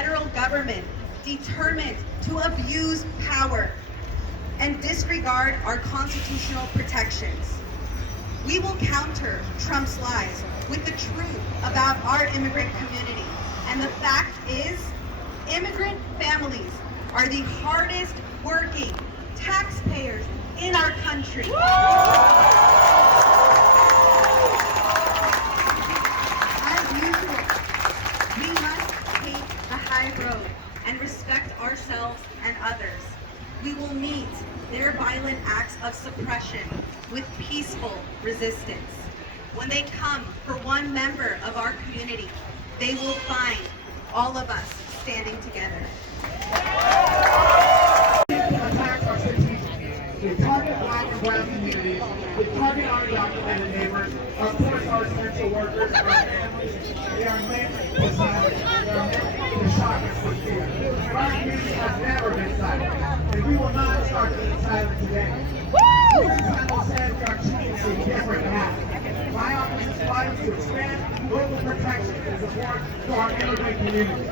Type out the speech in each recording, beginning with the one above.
federal government determined to abuse power and disregard our constitutional protections. We will counter Trump's lies with the truth about our immigrant community. And the fact is, immigrant families are the hardest working taxpayers in our country. As usual, we must take the high road and respect ourselves and others. We will meet their violent acts of suppression with peaceful resistance. When they come for one member of our community, they will find all of us standing together. Attacks our cities. They target black and brown communities. They target our undocumented neighbors. Of course, our essential workers, our families. They are meant to silence. They are meant to shock us with fear. But our community has never been silent, and we will not start being silent today. Here in San Jose, we are choosing a different path. My office is fighting to expand local protection and support to our immigrant community.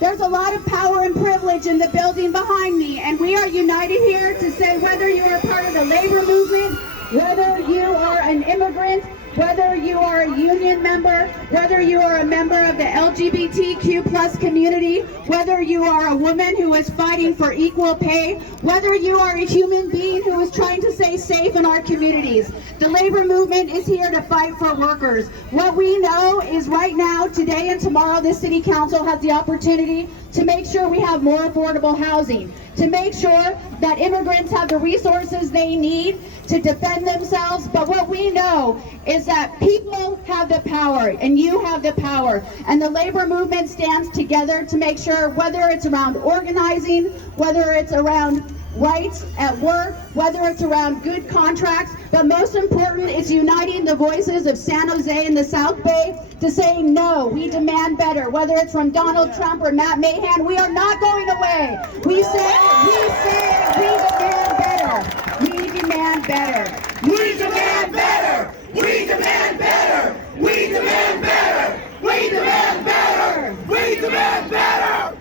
There's a lot of power and privilege in the building behind me, and we are united here to say whether you are part of the labor movement, whether you are an immigrant, whether you are a union member, whether you are a member of the LGBTQ plus community, whether you are a woman who is fighting for equal pay, whether you are a human being who is trying to stay safe in our communities. The labor movement is here to fight for workers. What we know is right now, today and tomorrow, the City Council has the opportunity to make sure we have more affordable housing, to make sure that immigrants have the resources they need to defend themselves. But what we know is that people have the power, and you have the power. And the labor movement stands together to make sure, whether it's around organizing, whether it's around rights at work, whether it's around good contracts, but most important, it's uniting the voices of San Jose and the South Bay to say no, we demand better. Whether it's from Donald Trump or Matt Mahan, we are not going away. We say we demand better. We demand better. We demand better. We demand better. We demand better. We demand better. We demand better.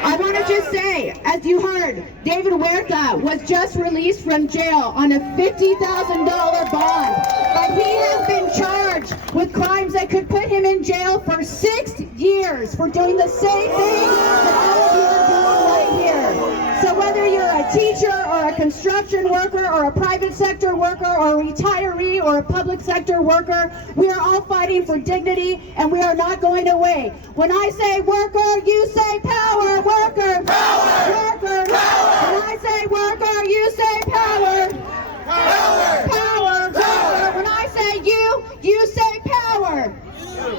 I want to just say, as you heard, David Huerta was just released from jail on a $50,000 bond, but he has been charged with crimes that could put him in jail for 6 years for doing the same thing that all of you are doing right here. So whether you're a teacher or a construction worker or a private sector worker or a retiree or a public sector worker, we are all fighting for dignity, and we are not going away. When I say worker, you say power. Worker, power, worker, power. When I say worker, you say power. Power, power, power. When I say you say power.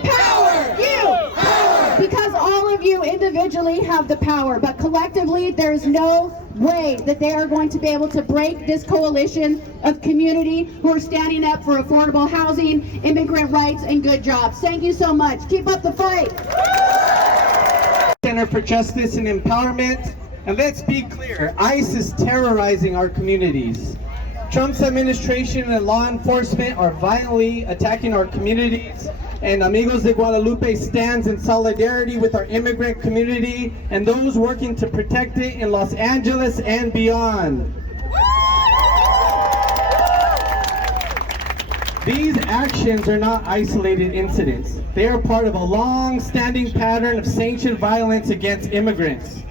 Power, you. Power. Because all of you individually have the power, but collectively there's no way that they are going to be able to break this coalition of community who are standing up for affordable housing, immigrant rights, and good jobs. Thank you so much. Keep up the fight. Center for Justice and Empowerment, and let's be clear, ICE is terrorizing our communities. Trump's administration and law enforcement are violently attacking our communities, and Amigos de Guadalupe stands in solidarity with our immigrant community and those working to protect it in Los Angeles and beyond. These actions are not isolated incidents. They are part of a long-standing pattern of sanctioned violence against immigrants.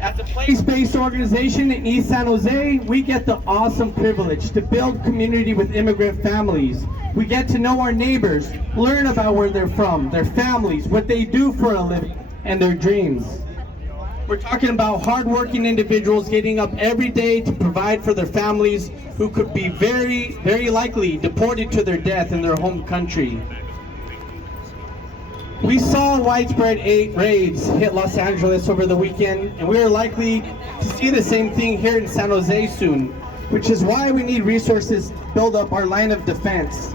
As a place-based organization in East San Jose, we get the awesome privilege to build community with immigrant families. We get to know our neighbors, learn about where they're from, their families, what they do for a living, and their dreams. We're talking about hardworking individuals getting up every day to provide for their families who could be very, very likely deported to their death in their home country. We saw widespread raids hit Los Angeles over the weekend, and we are likely to see the same thing here in San Jose soon, which is why we need resources to build up our line of defense.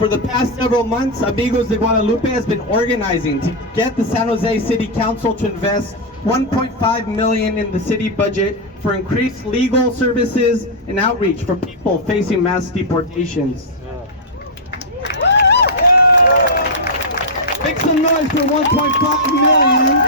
For the past several months, Amigos de Guadalupe has been organizing to get the San Jose City Council to invest $1.5 million in the city budget for increased legal services and outreach for people facing mass deportations. Make some noise for $1.5 million.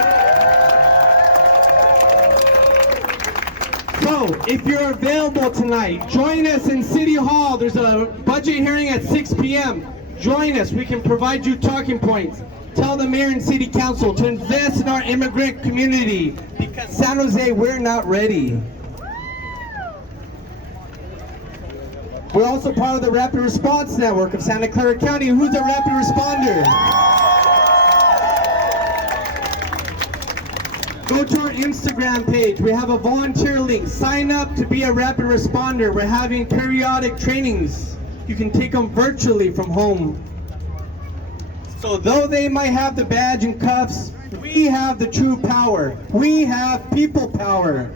So, if you're available tonight, join us in City Hall. There's a budget hearing at 6 p.m. Join us. We can provide you talking points. Tell the mayor and city council to invest in our immigrant community, because San Jose, we're not ready. We're also part of the Rapid Response Network of Santa Clara County. Who's a rapid responder? Go to our Instagram page. We have a volunteer link. Sign up to be a rapid responder. We're having periodic trainings. You can take them virtually from home. So though they might have the badge and cuffs, we have the true power. We have people power.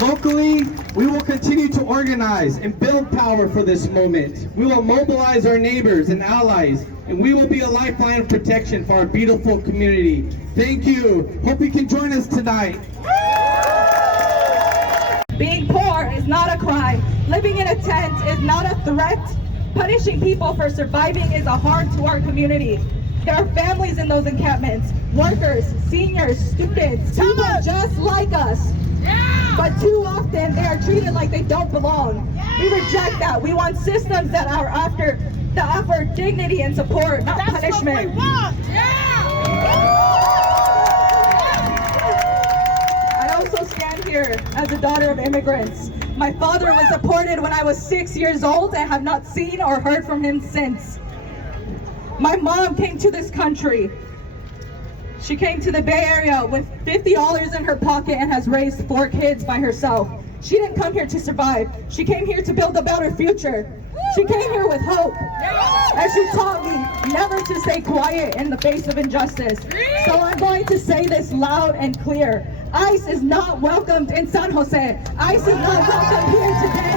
Locally, we will continue to organize and build power for this moment. We will mobilize our neighbors and allies, and we will be a lifeline of protection for our beautiful community. Thank you. Hope you can join us tonight. Being poor is not a crime. Living in a tent is not a threat. Punishing people for surviving is a harm to our community. There are families in those encampments, workers, seniors, students, people just like us. But too often they are treated like they don't belong. We reject that. We want systems that offer dignity and support, not punishment. What we want. I also stand here as a daughter of immigrants. My father was deported when I was 6 years old and have not seen or heard from him since. My mom came to this country. She came to the Bay Area with $50 in her pocket and has raised 4 kids by herself. She didn't come here to survive. She came here to build a better future. She came here with hope. And she taught me never to stay quiet in the face of injustice. So I'm going to say this loud and clear. ICE is not welcomed in San Jose. ICE is not welcomed here today.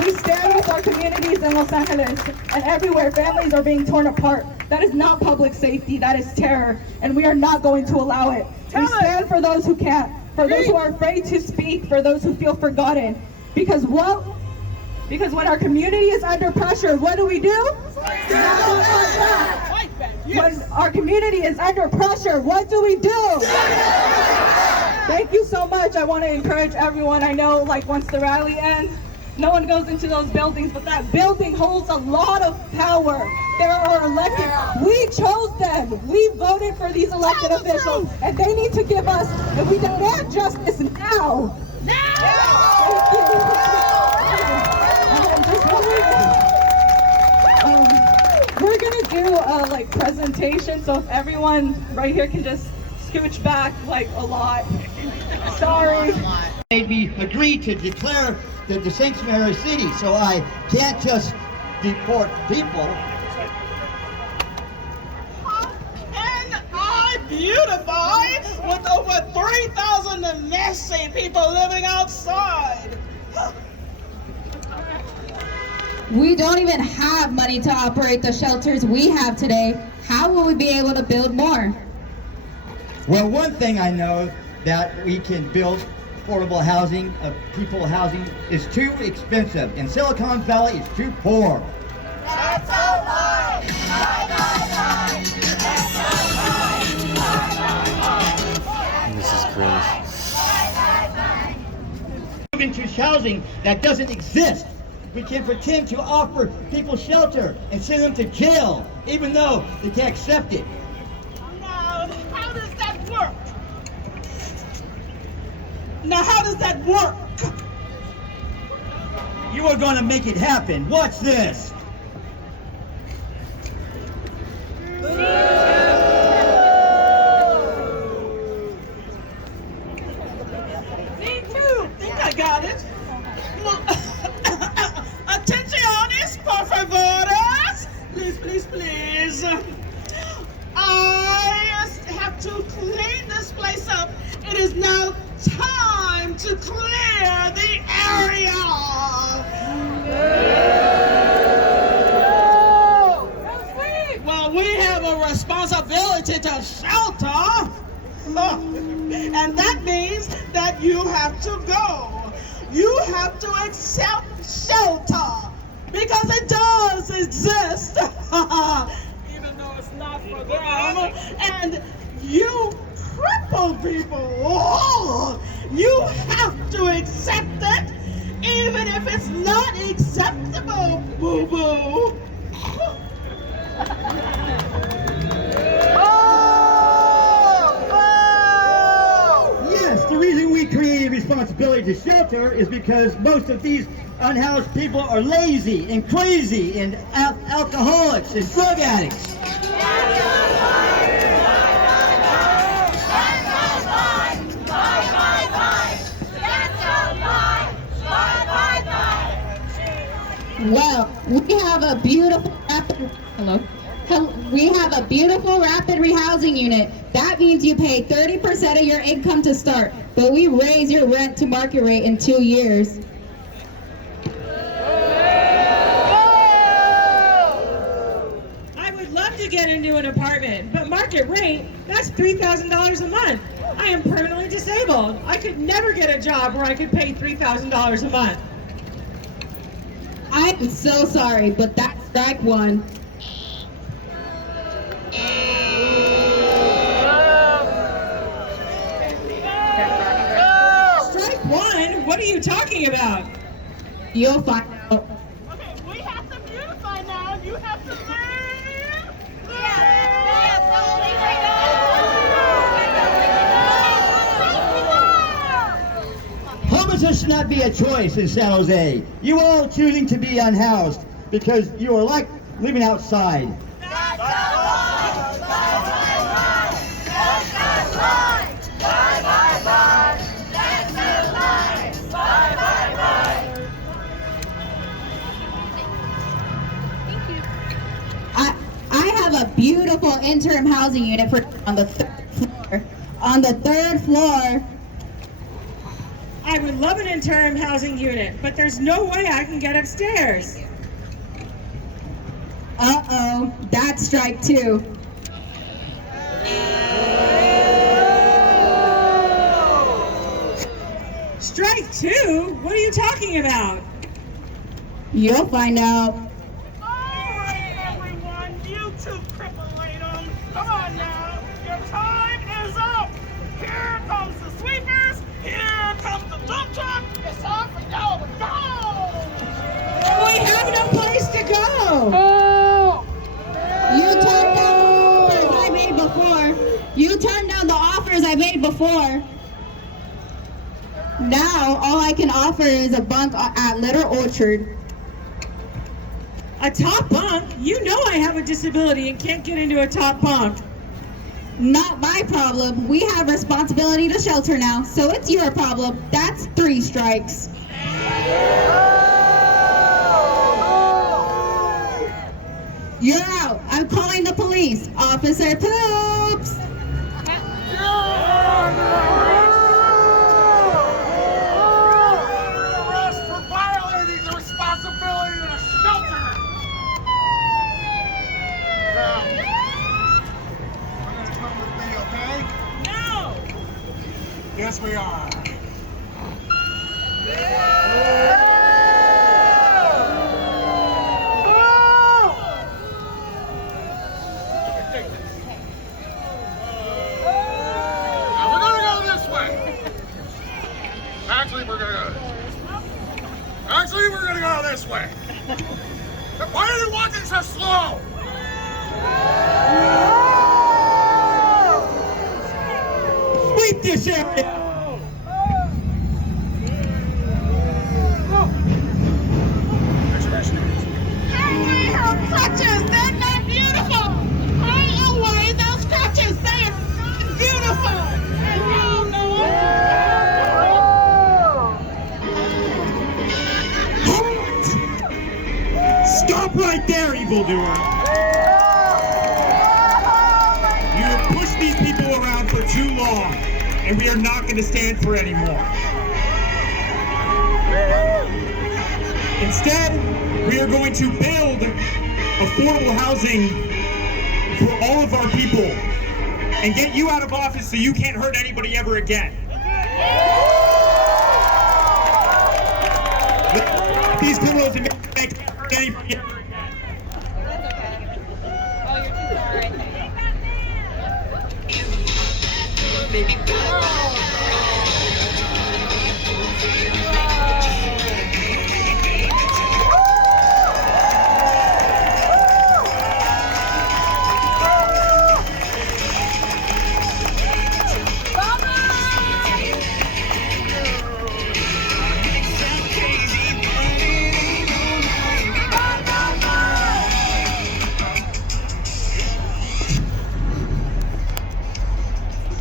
We stand with our communities in Los Angeles and everywhere families are being torn apart. That is not public safety, that is terror, and we are not going to allow it. We stand for those who can't, for those who are afraid to speak, for those who feel forgotten. Because when our community is under pressure, what do? When our community is under pressure, what do? Thank you so much. I want to encourage everyone. I know, like, once the rally ends, no one goes into those buildings, but that building holds a lot of power. There are elected. We chose them. We voted for these elected officials, and they need to give us, and we demand justice now. Thank you. And just we're gonna do a presentation, so if everyone right here can just scooch back a lot. Sorry. Made me agree to declare the sanctuary city, so I can't just deport people. How can I beautify with over 3,000 messy people living outside? We don't even have money to operate the shelters we have today. How will we be able to build more? Well, one thing I know that we can build affordable housing, people housing, is too expensive, and Silicon Valley is too poor. That's a lie! This is cringe. Move into housing that doesn't exist. We can pretend to offer people shelter and send them to jail, even though they can't accept it. Now, how does that work? Now, how does that work? You are going to make it happen. Watch this. Me too. Think I got it. Atenciones, por favores. Please, please, please. I have to clean this place up. It is now time to clear the area. purchase a shelter. And that means that you have to go. You have to accept shelter because it does exist, even though it's not for them. And you crippled people, you have to accept it, even if it's not acceptable, boo-boo. Yes, the reason we created responsibility to shelter is because most of these unhoused people are lazy and crazy and alcoholics and drug addicts. Well, we have a beautiful we have a beautiful rapid rehousing unit. That means you pay 30% of your income to start, but we raise your rent to market rate in 2 years. I would love to get into an apartment, but market rate, that's $3,000 a month. I am permanently disabled. I could never get a job where I could pay $3,000 a month. I'm so sorry, but that's strike one. Strike one? What are you talking about? You'll find out. Okay, we have to beautify now. You have to learn. Homelessness should not be a choice in San Jose. You are all choosing to be unhoused because you are like living outside. I have a beautiful interim housing unit for on the third floor. On the third floor. I would love an interim housing unit, but there's no way I can get upstairs. Uh-oh, that's strike two. Strike two? What are you talking about? You'll find out. All right, everyone, you two cripple-latum. Come on now, your time is up. Here comes the sweepers. Here comes the dump truck. It's time for y'all to go. We have no place to go. You turned down the offers I made before. You turned down the offers I made before. Now, all I can offer is a bunk at Little Orchard. A top bunk? You know I have a disability and can't get into a top bunk. Not my problem. We have responsibility to shelter now, so it's your problem. That's 3 strikes. You're out. I'm calling the police. Officer Poops! Arrest for violating the responsibility of the shelter. Now, you're gonna come with me, okay? No. Yes, we are. Now we're gonna go this way. Actually, we're gonna go this way. Why are you walking so slow? Sweep this area! Hey, her crutches, they're not beautiful. Throw away those crutches, they are not beautiful. And you know Stop right there, evildoer! You have pushed these people around for too long, and we are not going to stand for it anymore. Instead, we are going to build affordable housing for all of our people and get you out of office so you can't hurt anybody ever again. These criminals and can't hurt anybody ever again.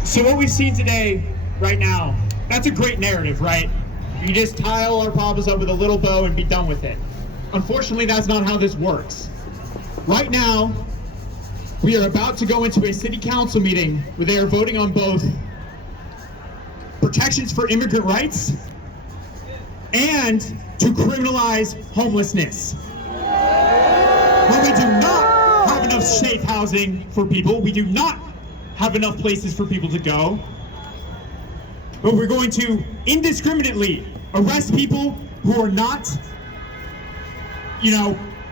So what we've seen today, right now, that's a great narrative, right? You just tie all our problems up with a little bow and be done with it. Unfortunately, that's not how this works. Right now, we are about to go into a city council meeting where they are voting on both protections for immigrant rights and to criminalize homelessness. When we do not have enough safe housing for people, we do not have enough places for people to go, but we're going to indiscriminately arrest people who are not,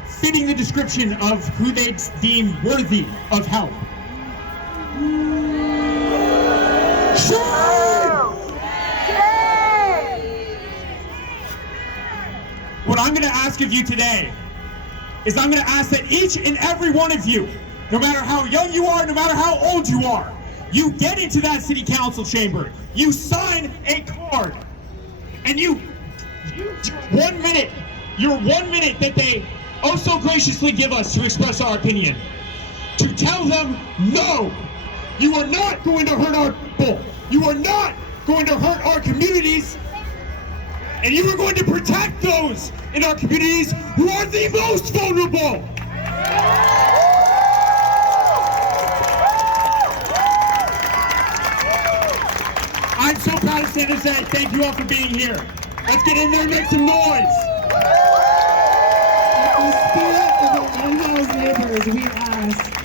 fitting the description of who they deem worthy of help. What I'm going to ask of you today is I'm going to ask that each and every one of you, no matter how young you are, no matter how old you are, you get into that city council chamber, you sign a card, and your 1 minute that they oh so graciously give us to express our opinion, to tell them, no, you are not going to hurt our people, you are not going to hurt our communities, and you are going to protect those in our communities who are the most vulnerable. I'm so proud of San Jose. Thank you all for being here. Let's get in there and make some noise. In the spirit of our unhoused neighbors, we ask.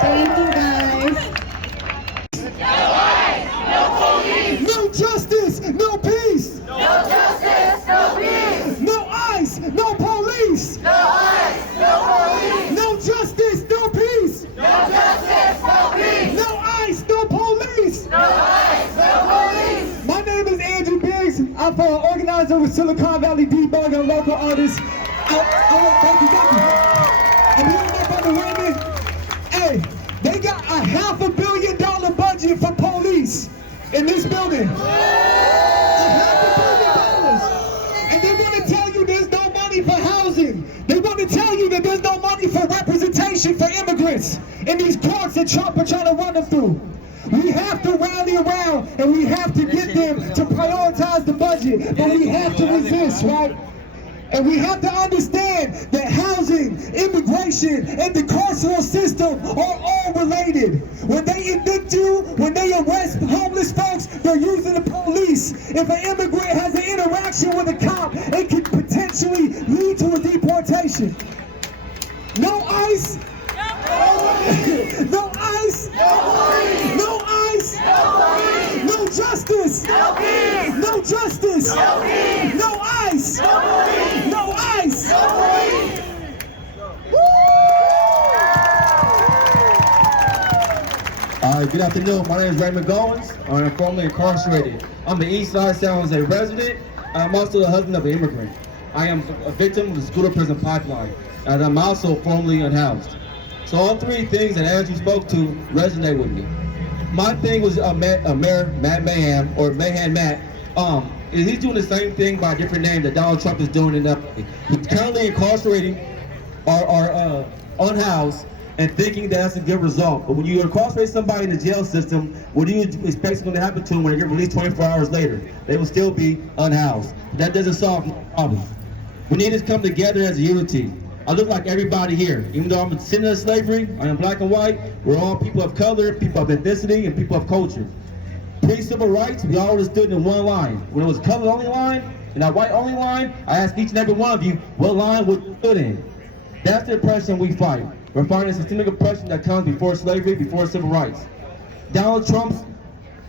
Thank you, guys. No justice, no peace. No justice, no peace. No ICE, no police. No ICE, no police. No justice, no peace. No justice, no peace. No ICE, no police. No ICE, no police. My name is Andrew Biggs. I'm an organizer with Silicon Valley Debug and local artists. Thank you. I'm hearing up on the women. Hey, they got a $500 million budget for police in this building. $500 million. And they're going to tell you there's no money for housing. They're going to tell you that there's no money for representation for immigrants in these courts that Trump are trying to run them through. We have to rally around and we have to get them to prioritize the budget, but we have to resist, right? And we have to understand that housing, immigration, and the carceral system are all related. When they evict you, when they arrest homeless folks, they're using the police. If an immigrant has an interaction with a cop, it could potentially lead to a deportation. No ICE. No ICE. No ICE. No justice. No justice. No ICE. No ICE. Good afternoon. My name is Raymond Goins. I'm formerly incarcerated. I'm the East Side San Jose resident. I'm also the husband of an immigrant. I am a victim of the school to prison pipeline, and I'm also formerly unhoused. So all three things that Andrew spoke to resonate with me. My thing was Mayor Matt Mahan, or Mahan Matt. is he's doing the same thing by a different name that Donald Trump is doing in He's currently incarcerating our unhoused and thinking that that's a good result. But when you incarcerate somebody in the jail system, what do you expect is going to happen to them when they get released 24 hours later? They will still be unhoused. That doesn't solve the problem. We need to come together as a unity. I look like everybody here. Even though I'm a descendant of slavery, I am black and white, we're all people of color, people of ethnicity, and people of culture. Pre-civil rights, we all stood in one line. When it was color-only line and that white-only line, I asked each and every one of you what line we stood in. That's the oppression we fight. We're fighting a systemic oppression that comes before slavery, before civil rights. Donald Trump's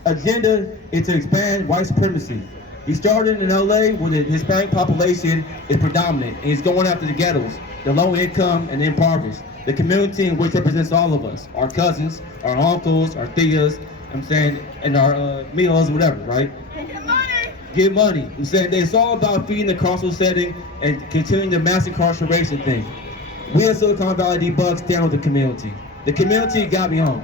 agenda is to expand white supremacy. He started in LA where the Hispanic population is predominant, and he's going after the ghettos, the low income and the impoverished, the community in which represents all of us, our cousins, our uncles, our tias, and our meals, whatever, right? Get money! Get money. I'm saying it's all about feeding the carceral setting and continuing the mass incarceration thing. We at Silicon Valley Debug stand with the community. The community got me home.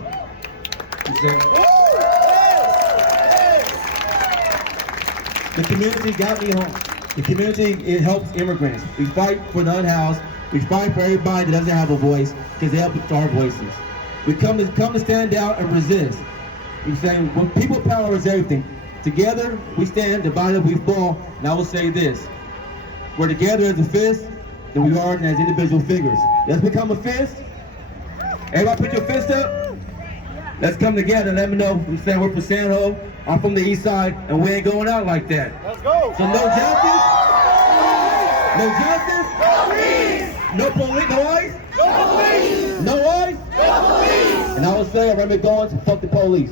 The community got me home. The community, it helps immigrants. We fight for the unhoused. We fight for everybody that doesn't have a voice because they help with our voices. We come to stand out and resist. We're saying when people power is everything. Together we stand, divided we fall. And I will say this: we're together as a fist than we are as individual figures. Let's become a fist. Everybody put your fist up. Let's come together and let me know. I'm saying we're from San Ho. I'm from the east side, and we ain't going out like that. Let's go. So no justice? No justice? No police? No ICE? No police. No ICE? No police. And I will say, Remy Goins, fuck the police.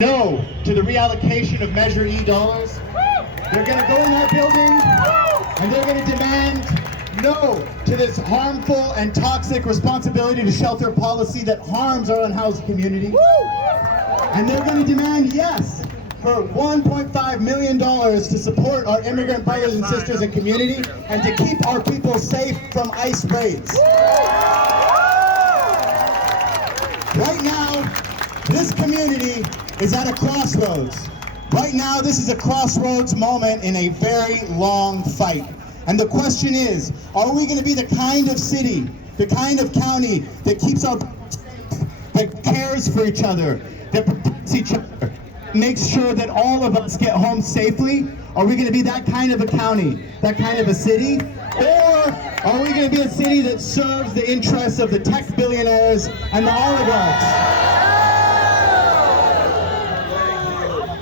No to the reallocation of Measure E dollars. They're going to go in that building and they're going to demand no to this harmful and toxic responsibility to shelter policy that harms our unhoused community. And they're going to demand yes for $1.5 million to support our immigrant brothers and sisters and community and to keep our people safe from ICE raids. Right now, this community is at a crossroads. Right now, this is a crossroads moment in a very long fight. And the question is, are we going to be the kind of city, the kind of county that keeps our, that cares for each other, that protects each other, makes sure that all of us get home safely? Are we going to be that kind of a county, that kind of a city? Or are we going to be a city that serves the interests of the tech billionaires and the oligarchs?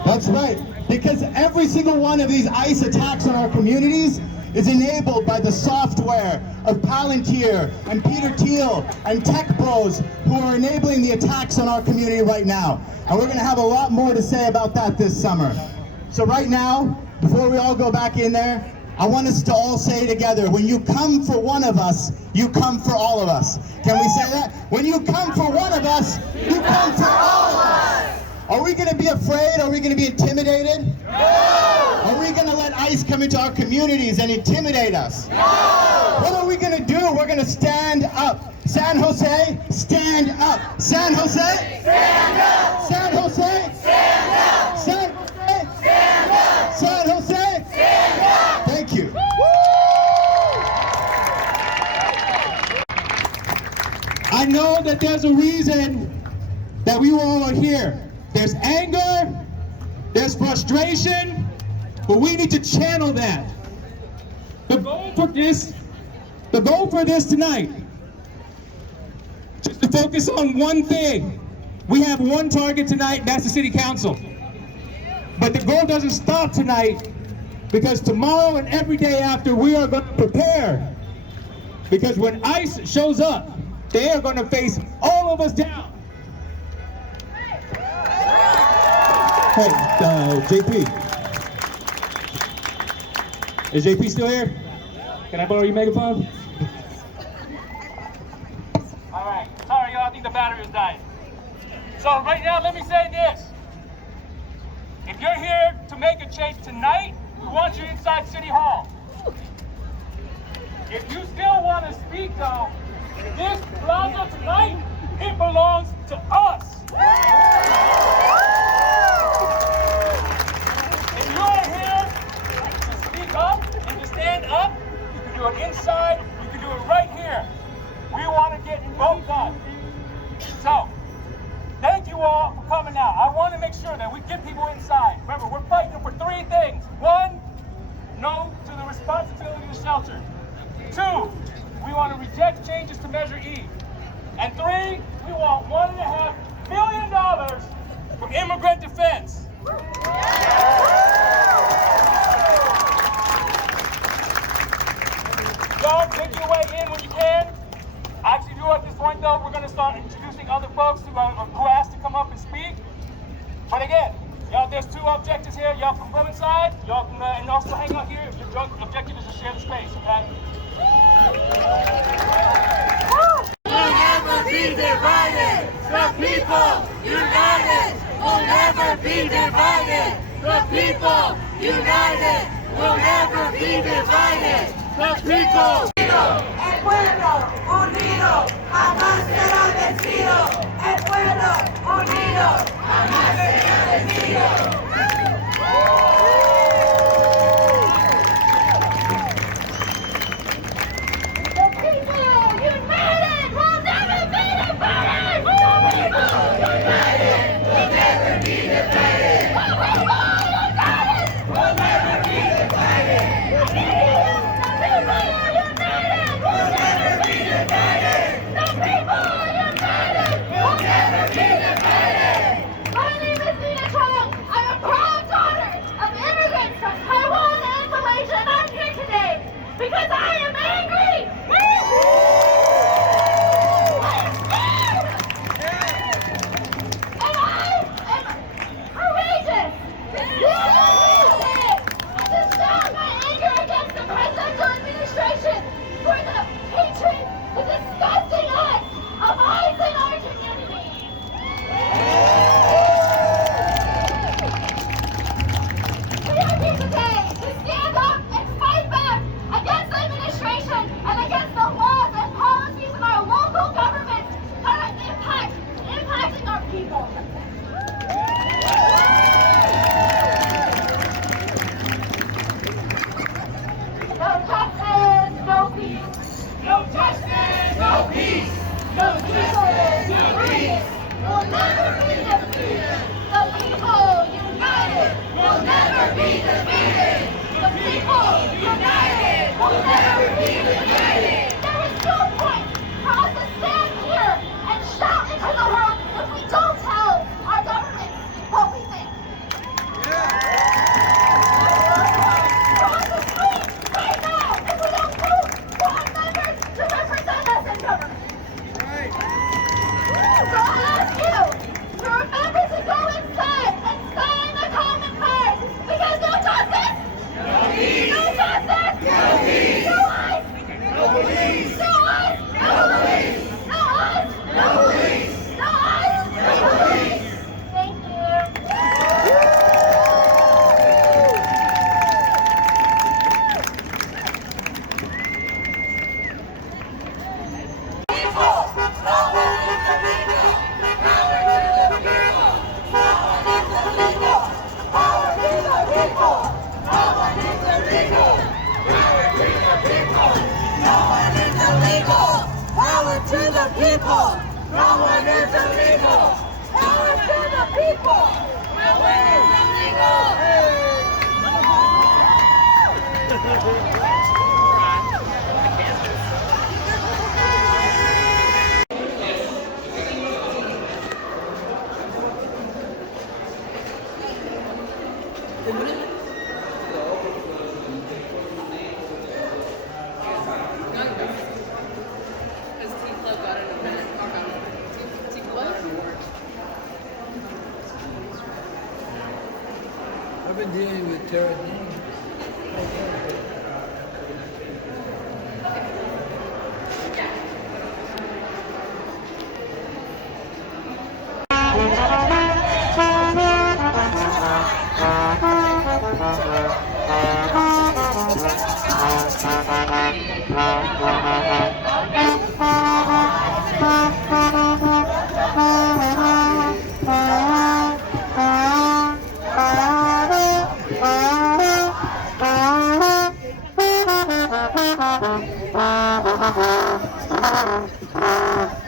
That's right, because every single one of these ICE attacks on our communities is enabled by the software of Palantir and Peter Thiel and tech bros who are enabling the attacks on our community right now. And we're going to have a lot more to say about that this summer. So right now, before we all go back in there, I want us to all say together, when you come for one of us, you come for all of us. Can we say that? When you come for one of us, you come for all of us. Are we going to be afraid? Are we going to be intimidated? No! Are we going to let ICE come into our communities and intimidate us? No! What are we going to do? We're going to stand up. San Jose, stand up. San Jose, stand up. San Jose, stand up. San Jose, stand up. San Jose, stand up. Thank you. I know that there's a reason that we all are here. There's anger, there's frustration, but we need to channel that. The goal for this tonight is to focus on one thing. We have one target tonight, and that's the City Council. But the goal doesn't stop tonight, because tomorrow and every day after, we are going to prepare. Because when ICE shows up, they are going to face all of us down. Hey, JP. Is JP still here? Can I borrow your megaphone? All right. Sorry, y'all. I think the battery is dying. So right now, let me say this. If you're here to make a change tonight, we want you inside City Hall. If you still want to speak, though, This plaza tonight, it belongs to us. If you are here to speak up and to stand up, you can do it inside, you can do it right here. We want to get both done. So, thank you all for coming out. I want to make sure that we get people inside. Remember, we're fighting for three things. One, no to the responsibility of the shelter. Two, we want to reject changes to Measure E. And three, we want $1.5 billion for immigrant defense. Y'all, take your way in when you can. Actually, at this point though, we're going to start introducing other folks who asked to come up and speak. But again, y'all, there's two objectives here. Y'all can go inside, y'all can and also hang out here if your objective is to share the space, okay? We'll never be divided. The people united. We'll never be divided. The people united. We'll never be divided. The people. El pueblo unido jamás será vencido. El pueblo unido jamás será vencido. The people united will never be divided. The people united will never be divided. The people united will never be divided. The people united will never be divided. The people united will never be divided. My name is Nina Chong. I'm a proud daughter of immigrants from Taiwan and Malaysia, and I'm here today because I am angry. And I am courageous. To shout my anger against the presidential administration for the hatred, the disgusting acts of ICE in our community. We are here today to stand up and fight back against the administration and against the laws and policies in our local governments that are impacting our people. No justice, no peace. No justice, no peace. No justice, no peace. We'll never be defeated. The people united will never be defeated. The people united will never be defeated. There is no point for us to stand here and shout into the world if we don't tell our government what we think. Power to the people! No one is illegal! Power to the people! No one is illegal! I've been dealing with Jared. Thank you. Thank you.